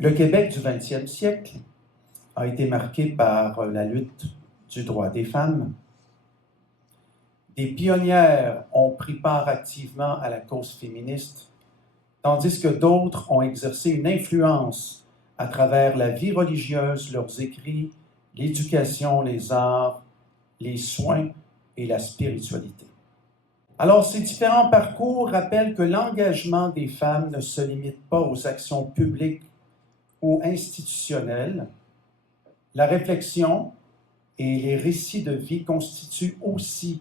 Le Québec du 20e siècle a été marqué par la lutte du droit des femmes. Des pionnières ont pris part activement à la cause féministe, tandis que d'autres ont exercé une influence à travers la vie religieuse, leurs écrits, l'éducation, les arts, les soins et la spiritualité. Alors, ces différents parcours rappellent que l'engagement des femmes ne se limite pas aux actions publiques ou institutionnelles. La réflexion et les récits de vie constituent aussi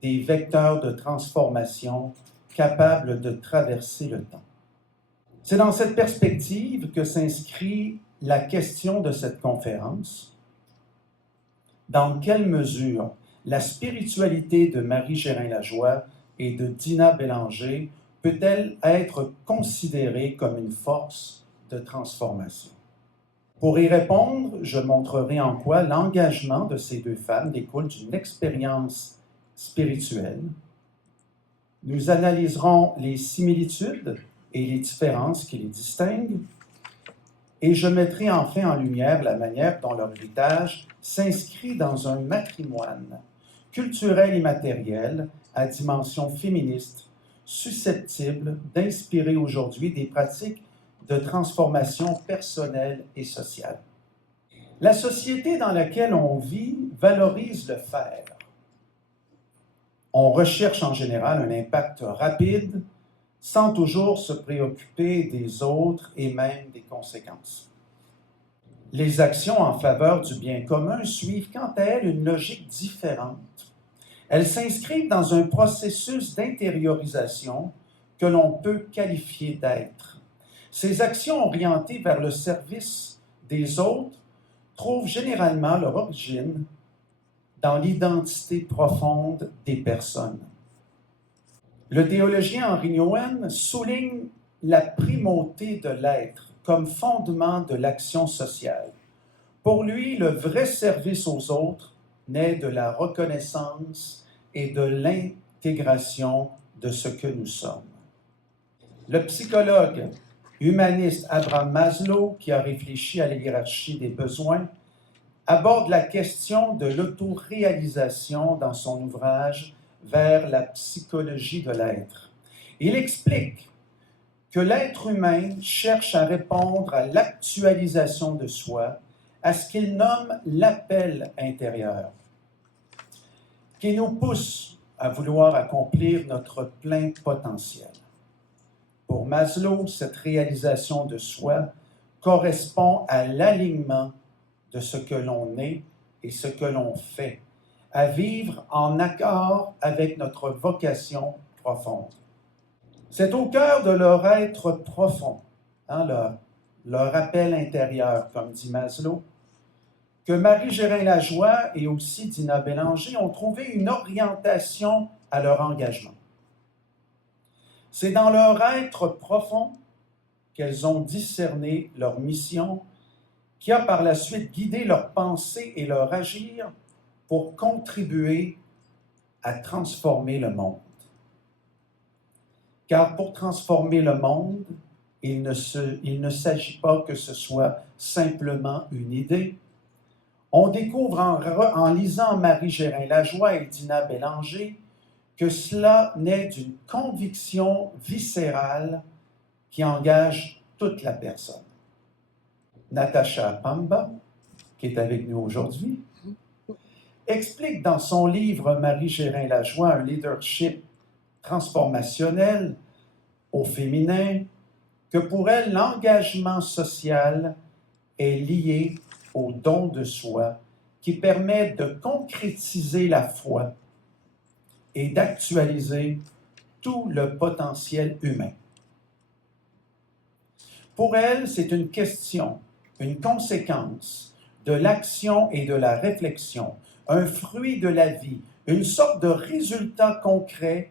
des vecteurs de transformation capables de traverser le temps. C'est dans cette perspective que s'inscrit la question de cette conférence. Dans quelle mesure la spiritualité de Marie Gérin-Lajoie et de Dina Bélanger peut-elle être considérée comme une force de transformation? Pour y répondre, je montrerai en quoi l'engagement de ces deux femmes découle d'une expérience spirituelle. Nous analyserons les similitudes et les différences qui les distinguent, et je mettrai enfin en lumière la manière dont leur héritage s'inscrit dans un matrimoine culturel et matériel à dimension féministe, susceptible d'inspirer aujourd'hui des pratiques de transformation personnelle et sociale. La société dans laquelle on vit valorise le faire. On recherche en général un impact rapide, sans toujours se préoccuper des autres et même des conséquences. Les actions en faveur du bien commun suivent quant à elles une logique différente. Elles s'inscrivent dans un processus d'intériorisation que l'on peut qualifier d'être. Ces actions orientées vers le service des autres trouvent généralement leur origine dans l'identité profonde des personnes. Le théologien Henri Nouwen souligne la primauté de l'être comme fondement de l'action sociale. Pour lui, le vrai service aux autres naît de la reconnaissance et de l'intégration de ce que nous sommes. Le psychologue humaniste Abraham Maslow, qui a réfléchi à la hiérarchie des besoins, aborde la question de l'autoréalisation dans son ouvrage Vers la psychologie de l'être. Il explique que l'être humain cherche à répondre à l'actualisation de soi, à ce qu'il nomme l'appel intérieur, qui nous pousse à vouloir accomplir notre plein potentiel. Pour Maslow, cette réalisation de soi correspond à l'alignement de ce que l'on est et ce que l'on fait, à vivre en accord avec notre vocation profonde. C'est au cœur de leur être profond, leur appel intérieur, comme dit Maslow, que Marie Gérin-Lajoie et aussi Dina Bélanger ont trouvé une orientation à leur engagement. C'est dans leur être profond qu'elles ont discerné leur mission, qui a par la suite guidé leur pensée et leur agir pour contribuer à transformer le monde. Car pour transformer le monde, il ne s'agit pas que ce soit simplement une idée. On découvre en lisant Marie Gérin-Lajoie et Dina Bélanger que cela naît d'une conviction viscérale qui engage toute la personne. Natacha Pamba, qui est avec nous aujourd'hui, explique dans son livre Marie Gérin-Lajoie, un leadership transformationnel au féminin, que pour elle, l'engagement social est lié au don de soi qui permet de concrétiser la foi et d'actualiser tout le potentiel humain. Pour elle, c'est une question, une conséquence de l'action et de la réflexion, un fruit de la vie, une sorte de résultat concret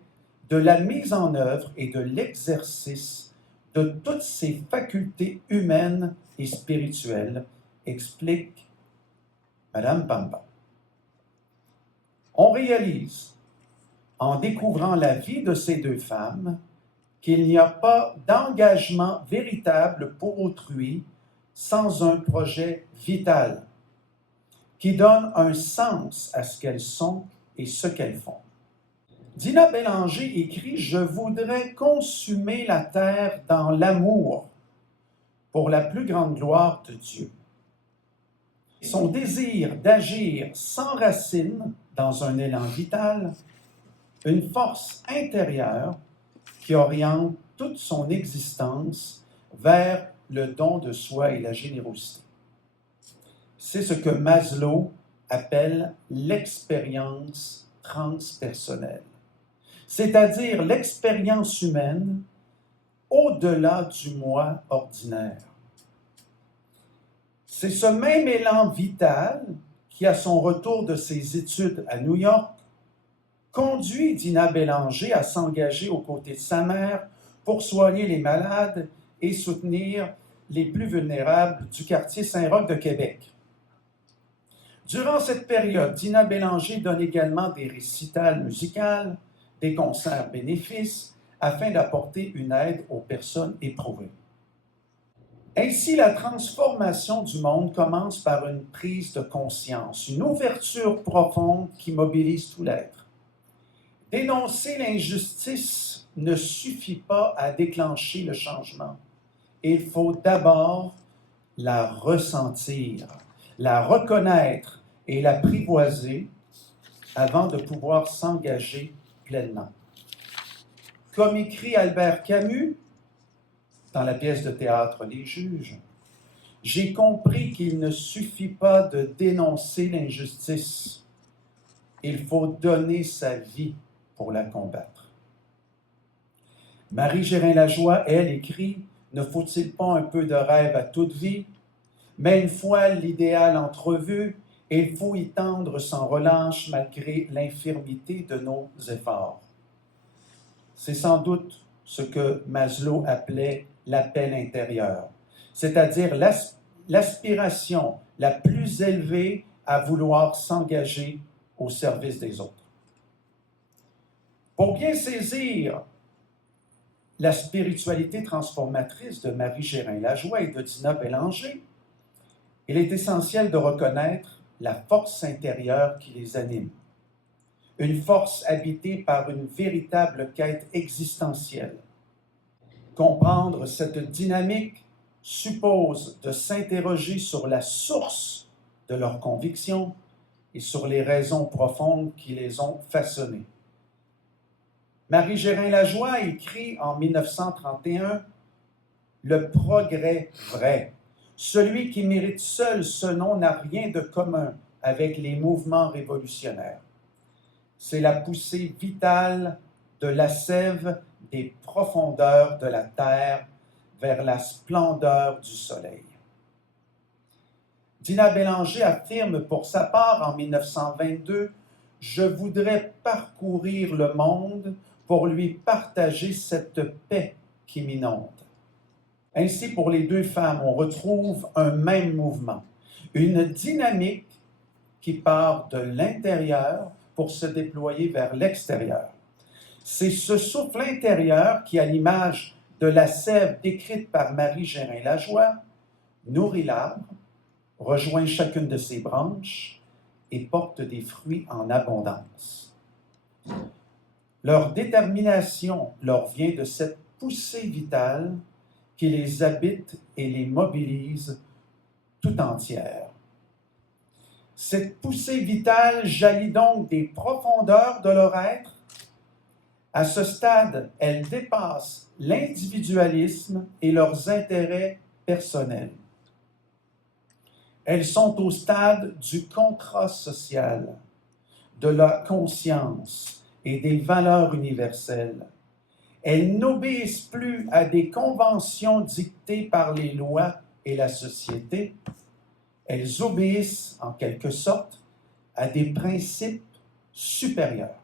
de la mise en œuvre et de l'exercice de toutes ces facultés humaines et spirituelles, explique Madame Pamba. On réalise, en découvrant la vie de ces deux femmes, qu'il n'y a pas d'engagement véritable pour autrui sans un projet vital qui donne un sens à ce qu'elles sont et ce qu'elles font. Dina Bélanger écrit « Je voudrais consumer la terre dans l'amour pour la plus grande gloire de Dieu. » Son désir d'agir s'enracine dans un élan vital, une force intérieure qui oriente toute son existence vers le don de soi et la générosité. C'est ce que Maslow appelle l'expérience transpersonnelle, c'est-à-dire l'expérience humaine au-delà du moi ordinaire. C'est ce même élan vital qui, à son retour de ses études à New York, conduit Dina Bélanger à s'engager aux côtés de sa mère pour soigner les malades et soutenir les plus vulnérables du quartier Saint-Roch de Québec. Durant cette période, Dina Bélanger donne également des récitals musicaux, des concerts bénéfices, afin d'apporter une aide aux personnes éprouvées. Ainsi, la transformation du monde commence par une prise de conscience, une ouverture profonde qui mobilise tout l'être. Dénoncer l'injustice ne suffit pas à déclencher le changement. Il faut d'abord la ressentir, la reconnaître et l'apprivoiser avant de pouvoir s'engager pleinement. Comme écrit Albert Camus dans la pièce de théâtre Les Juges, « J'ai compris qu'il ne suffit pas de dénoncer l'injustice, il faut donner sa vie pour la combattre. » Marie Gérin-Lajoie, elle, écrit « Ne faut-il pas un peu de rêve à toute vie? Mais une fois l'idéal entrevu, il faut y tendre sans relâche malgré l'infirmité de nos efforts. » C'est sans doute ce que Maslow appelait l'appel intérieur, c'est-à-dire l'aspiration la plus élevée à vouloir s'engager au service des autres. Pour bien saisir la spiritualité transformatrice de Marie Gérin-Lajoie et de Dina Bélanger, il est essentiel de reconnaître la force intérieure qui les anime. Une force habitée par une véritable quête existentielle. Comprendre cette dynamique suppose de s'interroger sur la source de leurs convictions et sur les raisons profondes qui les ont façonnées. Marie Gérin-Lajoie écrit en 1931 « Le progrès vrai, celui qui mérite seul ce nom n'a rien de commun avec les mouvements révolutionnaires. C'est la poussée vitale de la sève des profondeurs de la terre vers la splendeur du soleil. » Dina Bélanger affirme pour sa part en 1922 « Je voudrais parcourir le monde pour lui partager cette paix qui m'inonde. » Ainsi, pour les deux femmes, on retrouve un même mouvement, une dynamique qui part de l'intérieur pour se déployer vers l'extérieur. C'est ce souffle intérieur qui, à l'image de la sève décrite par Marie Gérin-Lajoie, nourrit l'arbre, rejoint chacune de ses branches et porte des fruits en abondance. Leur détermination leur vient de cette poussée vitale qui les habite et les mobilise tout entières. Cette poussée vitale jaillit donc des profondeurs de leur être. À ce stade, elle dépasse l'individualisme et leurs intérêts personnels. Elles sont au stade du contrat social, de la conscience et des valeurs universelles. Elles n'obéissent plus à des conventions dictées par les lois et la société. Elles obéissent, en quelque sorte, à des principes supérieurs.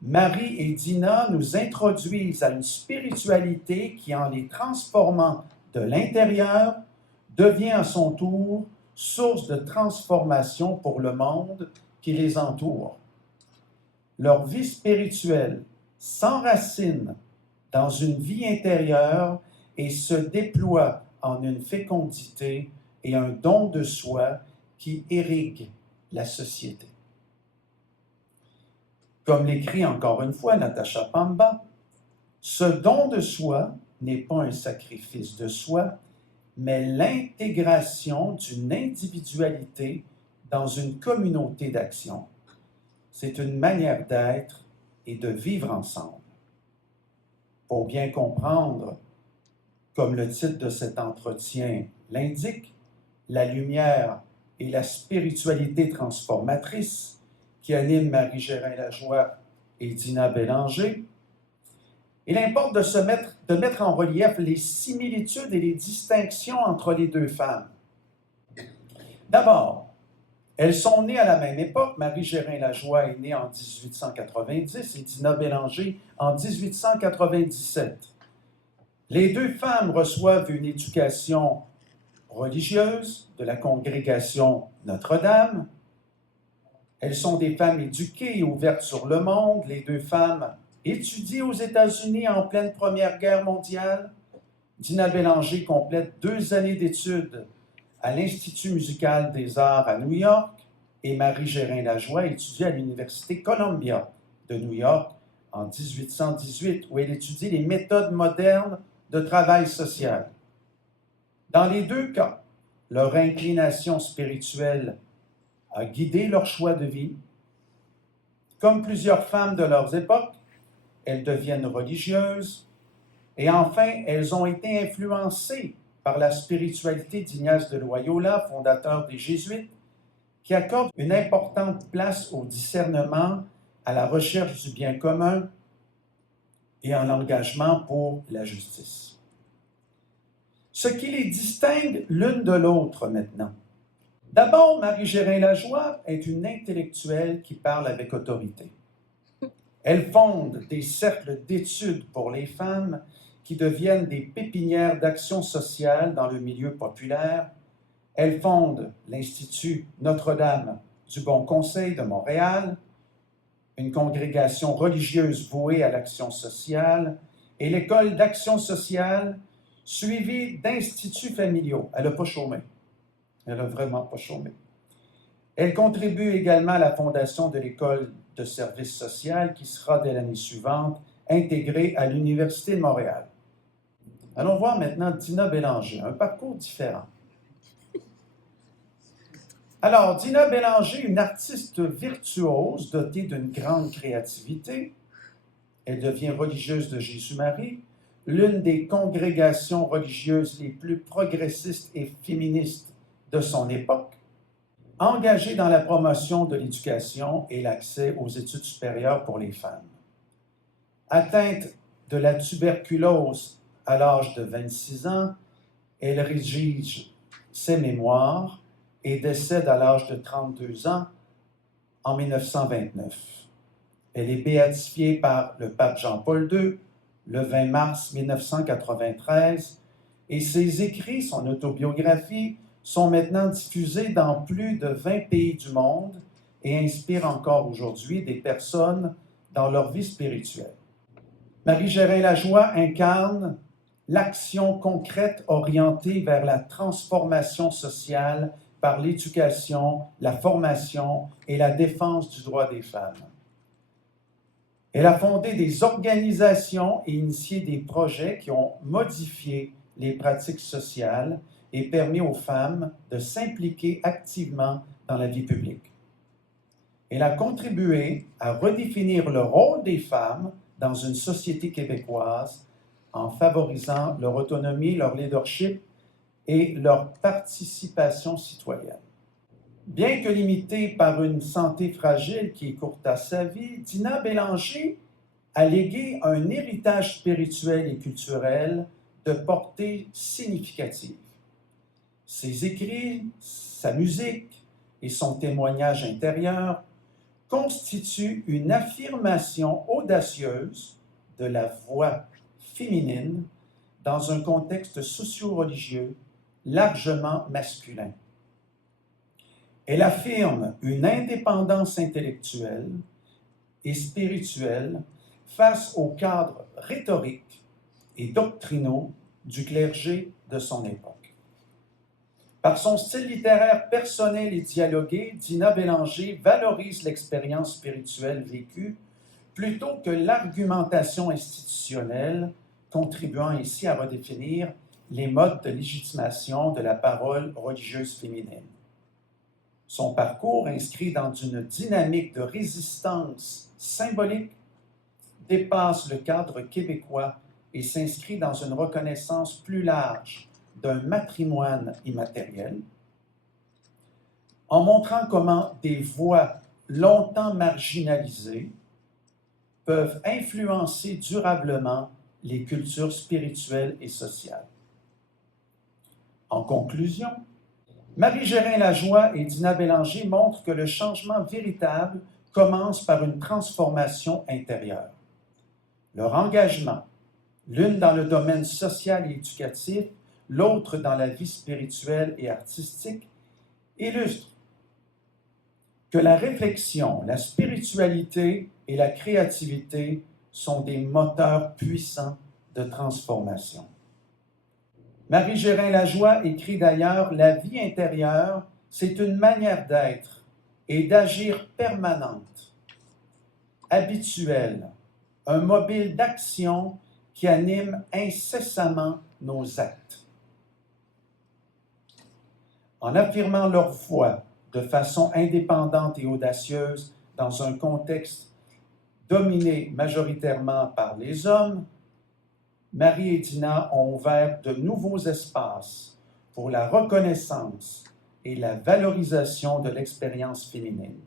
Marie et Dina nous introduisent à une spiritualité qui, en les transformant de l'intérieur, devient à son tour source de transformation pour le monde qui les entoure. Leur vie spirituelle s'enracine dans une vie intérieure et se déploie en une fécondité et un don de soi qui irrigue la société. Comme l'écrit encore une fois Natacha Pamba, ce don de soi n'est pas un sacrifice de soi, mais l'intégration d'une individualité dans une communauté d'action. C'est une manière d'être et de vivre ensemble. Pour bien comprendre, comme le titre de cet entretien l'indique, la lumière et la spiritualité transformatrice qui anime Marie-Gérin Lajoie et Dina Bélanger, il importe de mettre en relief les similitudes et les distinctions entre les deux femmes. D'abord, elles sont nées à la même époque. Marie-Gérin Lajoie est née en 1890 et Dina Bélanger en 1897. Les deux femmes reçoivent une éducation religieuse de la congrégation Notre-Dame. Elles sont des femmes éduquées et ouvertes sur le monde. Les deux femmes étudient aux États-Unis en pleine Première Guerre mondiale. Dina Bélanger complète 2 années d'études à l'Institut musical des arts à New York et Marie-Gérin Lajoie étudie à l'Université Columbia de New York en 1818, où elle étudie les méthodes modernes de travail social. Dans les deux cas, leur inclination spirituelle a guidé leur choix de vie. Comme plusieurs femmes de leurs époques, elles deviennent religieuses et enfin, elles ont été influencées par la spiritualité d'Ignace de Loyola, fondateur des Jésuites, qui accorde une importante place au discernement, à la recherche du bien commun et à l'engagement pour la justice. Ce qui les distingue l'une de l'autre maintenant. D'abord, Marie-Gérin Lajoie est une intellectuelle qui parle avec autorité. Elle fonde des cercles d'études pour les femmes qui deviennent des pépinières d'action sociale dans le milieu populaire. Elle fonde l'Institut Notre-Dame du Bon Conseil de Montréal, une congrégation religieuse vouée à l'action sociale, et l'École d'action sociale, suivie d'instituts familiaux. Elle n'a pas chômé. Elle n'a vraiment pas chômé. Elle contribue également à la fondation de l'École de service social qui sera, dès l'année suivante, intégrée à l'Université de Montréal. Allons voir maintenant Dina Bélanger, un parcours différent. Alors, Dina Bélanger, une artiste virtuose dotée d'une grande créativité, elle devient religieuse de Jésus-Marie, l'une des congrégations religieuses les plus progressistes et féministes de son époque, engagée dans la promotion de l'éducation et l'accès aux études supérieures pour les femmes. Atteinte de la tuberculose à l'âge de 26 ans, elle rédige ses mémoires et décède à l'âge de 32 ans en 1929. Elle est béatifiée par le pape Jean-Paul II le 20 mars 1993 et ses écrits, son autobiographie, sont maintenant diffusés dans plus de 20 pays du monde et inspirent encore aujourd'hui des personnes dans leur vie spirituelle. Marie-Gérin Lajoie incarne l'action concrète orientée vers la transformation sociale par l'éducation, la formation et la défense du droit des femmes. Elle a fondé des organisations et initié des projets qui ont modifié les pratiques sociales et permis aux femmes de s'impliquer activement dans la vie publique. Elle a contribué à redéfinir le rôle des femmes dans une société québécoise en favorisant leur autonomie, leur leadership et leur participation citoyenne. Bien que limitée par une santé fragile qui écourta sa vie, Dina Bélanger a légué un héritage spirituel et culturel de portée significative. Ses écrits, sa musique et son témoignage intérieur constituent une affirmation audacieuse de la voix féminine dans un contexte socio-religieux largement masculin. Elle affirme une indépendance intellectuelle et spirituelle face aux cadres rhétoriques et doctrinaux du clergé de son époque. Par son style littéraire personnel et dialogué, Dina Bélanger valorise l'expérience spirituelle vécue plutôt que l'argumentation institutionnelle, contribuant ainsi à redéfinir les modes de légitimation de la parole religieuse féminine. Son parcours, inscrit dans une dynamique de résistance symbolique, dépasse le cadre québécois et s'inscrit dans une reconnaissance plus large d'un matrimoine immatériel, en montrant comment des voix longtemps marginalisées peuvent influencer durablement les cultures spirituelles et sociales. En conclusion, Marie Gérin-Lajoie et Dina Bélanger montrent que le changement véritable commence par une transformation intérieure. Leur engagement, l'une dans le domaine social et éducatif, l'autre dans la vie spirituelle et artistique, illustre que la réflexion, la spiritualité et la créativité sont des moteurs puissants de transformation. Marie Gérin-Lajoie écrit d'ailleurs « La vie intérieure, c'est une manière d'être et d'agir permanente, habituelle, un mobile d'action qui anime incessamment nos actes. » En affirmant leur foi de façon indépendante et audacieuse dans un contexte dominé majoritairement par les hommes, Marie et Dina ont ouvert de nouveaux espaces pour la reconnaissance et la valorisation de l'expérience féminine.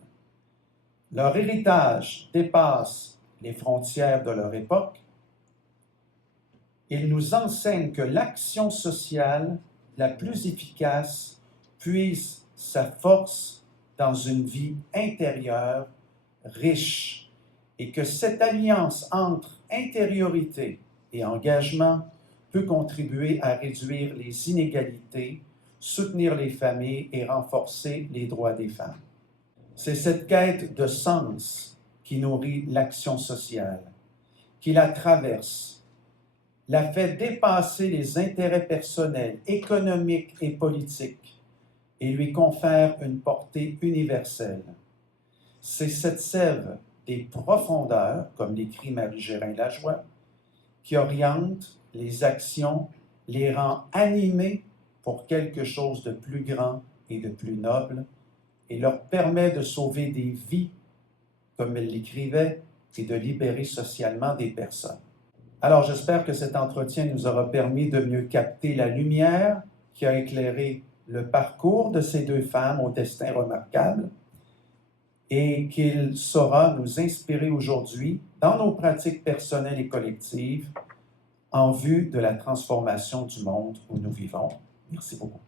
Leur héritage dépasse les frontières de leur époque. Ils nous enseignent que l'action sociale la plus efficace puise sa force dans une vie intérieure riche et que cette alliance entre intériorité et engagement peut contribuer à réduire les inégalités, soutenir les familles et renforcer les droits des femmes. C'est cette quête de sens qui nourrit l'action sociale, qui la traverse, la fait dépasser les intérêts personnels, économiques et politiques et lui confère une portée universelle. C'est cette sève des profondeurs, comme l'écrit Marie Gérin-Lajoie, qui oriente les actions, les rend animées pour quelque chose de plus grand et de plus noble, et leur permet de sauver des vies, comme elle l'écrivait, et de libérer socialement des personnes. Alors j'espère que cet entretien nous aura permis de mieux capter la lumière qui a éclairé le parcours de ces deux femmes au destin remarquable et qu'il saura nous inspirer aujourd'hui dans nos pratiques personnelles et collectives en vue de la transformation du monde où nous vivons. Merci beaucoup.